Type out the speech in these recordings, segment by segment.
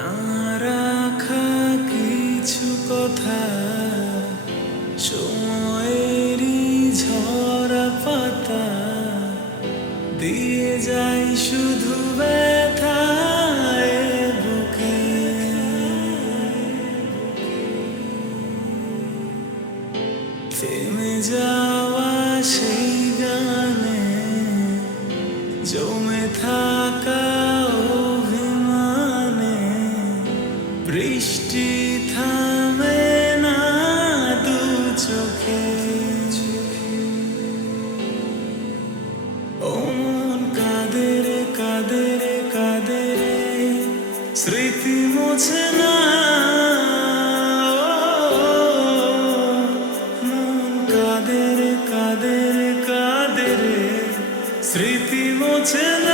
না রাখা কিছু কথা সময়েরই ঝরা পাতা দিয়ে যাই শুধু ব্যথায় বুকে। থেমে যায় বৃষ্টি থামে না দু চোখে। ও মন কাঁদে রে কাঁদে রে কাঁদে স্মৃতি মোছে না। মন কাঁদে রে কাঁদে কাঁদে রে স্মৃতি মোছে না।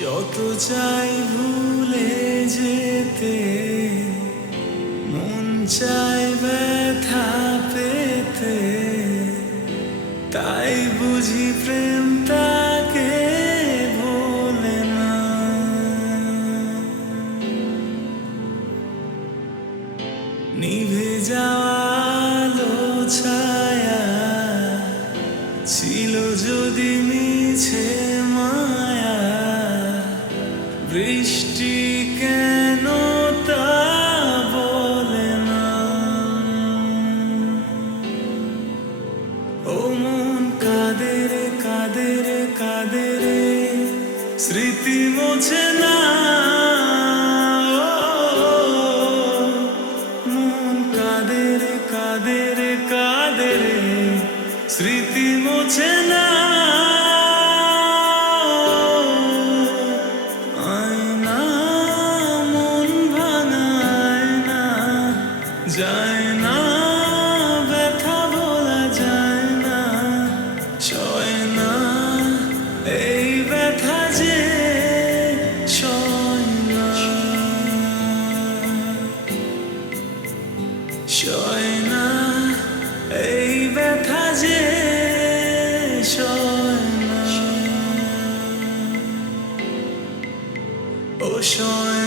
যত চাই ভুলে যেতে, মন চাই ব্যথা পেতে। তাই বুঝি প্রেম তাকে ভোলে না। নিভে যাওয়া আলো ছায়া ছিল যদি মিছে মায়া বৃষ্টি কেন তা বলে না? ও মন কাঁদে রে কাঁদে রে কাঁদে রে স্মৃতি মোছে না। মন কাঁদে রে কাঁদে রে কাঁদে রে স্মৃতি না। যায় না, ব্যথা বলা যায় না, সয় না। এই ব্যথা যে সয় না। সয় না, এই ব্যথা যে সয় না। ও সয়